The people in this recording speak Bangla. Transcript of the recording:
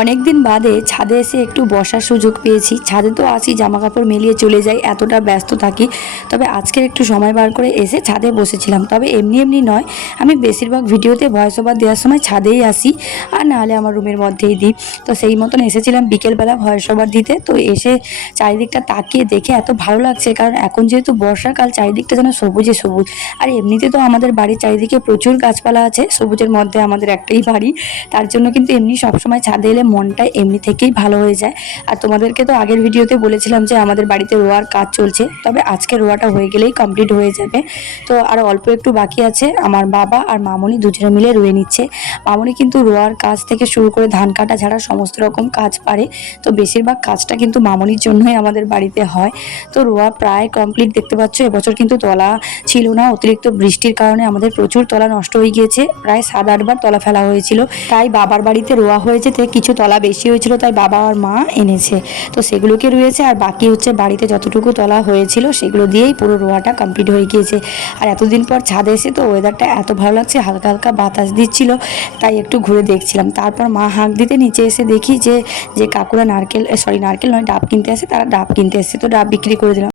অনেক দিন বাদে ছাদে এসে একটু বসার সুযোগ পেয়েছি। ছাদে তো আসি, জামা কাপড় মেলিয়ে চলে যাই, এতটা ব্যস্ত থাকি। তবে আজকের একটু সময় বার করে এসে ছাদে বসেছিলাম। তবে এমনি এমনি নয়, আমি বেশিরভাগ ভিডিওতে ভয়েস ওভার দেওয়ার সময় ছাদেই আসি, আর নাহলে আমার রুমের মধ্যেই দিই। তো সেই মতন এসেছিলাম বিকেলবেলা ভয়েস ওভার দিতে। তো এসে চারিদিকটা তাকিয়ে দেখে এত ভালো লাগছে, কারণ এখন যেহেতু বর্ষাকাল, চারিদিকটা যেন সবুজে সবুজ। আর এমনিতে তো আমাদের বাড়ির চারিদিকে প্রচুর গাছপালা আছে, সবুজের মধ্যে আমাদের একটাই বাড়ি। তার জন্য কিন্তু এমনি সবসময় ছাদে এলে মনটা এমনি থেকেই ভালো হয়ে যায়। আর তোমাদেরকে তো আগের ভিডিওতে বলেছিলাম যে আমাদের বাড়িতে রোয়ার কাজ চলছে, তবে আজকে রোয়াটা হয়ে গেলেই কমপ্লিট হয়ে যাবে। তো আর অল্প একটু বাকি আছে। আমার বাবা আর মামনি দুজনে মিলে রুয়ে নিচ্ছে। মামনি কিন্তু রোয়ার কাজ থেকে শুরু করে ধান কাটা ছাড়া সমস্ত রকম কাজ পারে। তো বেশিরভাগ কাজটা কিন্তু মামনির জন্যই আমাদের বাড়িতে হয়। তো রোয়া প্রায় কমপ্লিট, দেখতে পাচ্ছ এবছর কিন্তু তলা ছিল না, অতিরিক্ত বৃষ্টির কারণে আমাদের প্রচুর তলা নষ্ট হয়ে গিয়েছে। প্রায় 7-8 বার তলা ফেলা হয়েছিল। তাই বাবার বাড়িতে রোয়া হয়েছে, তাই কিছু তলা বেশি হয়েছিল, তাই বাবা আর মা এনেছে। তো সেগুলোকে রুয়েছে, আর বাকি হচ্ছে বাড়িতে যতটুকু তলা হয়েছিল সেগুলো দিয়েই পুরো রোয়াটা কমপ্লিট হয়ে গিয়েছে। আর এতদিন পর ছাদে এসে তো ওয়েদারটা এত ভালো লাগছে, হালকা হালকা বাতাস দিচ্ছিল, তাই একটু ঘুরে দেখছিলাম। তারপর মা হাঁক দিতে নিচে এসে দেখি যে কাকুরা নারকেল নয়, ডাব কিনতে আসে, তারা ডাব কিনতে এসেছে। তো ডাব বিক্রি করে দিলাম।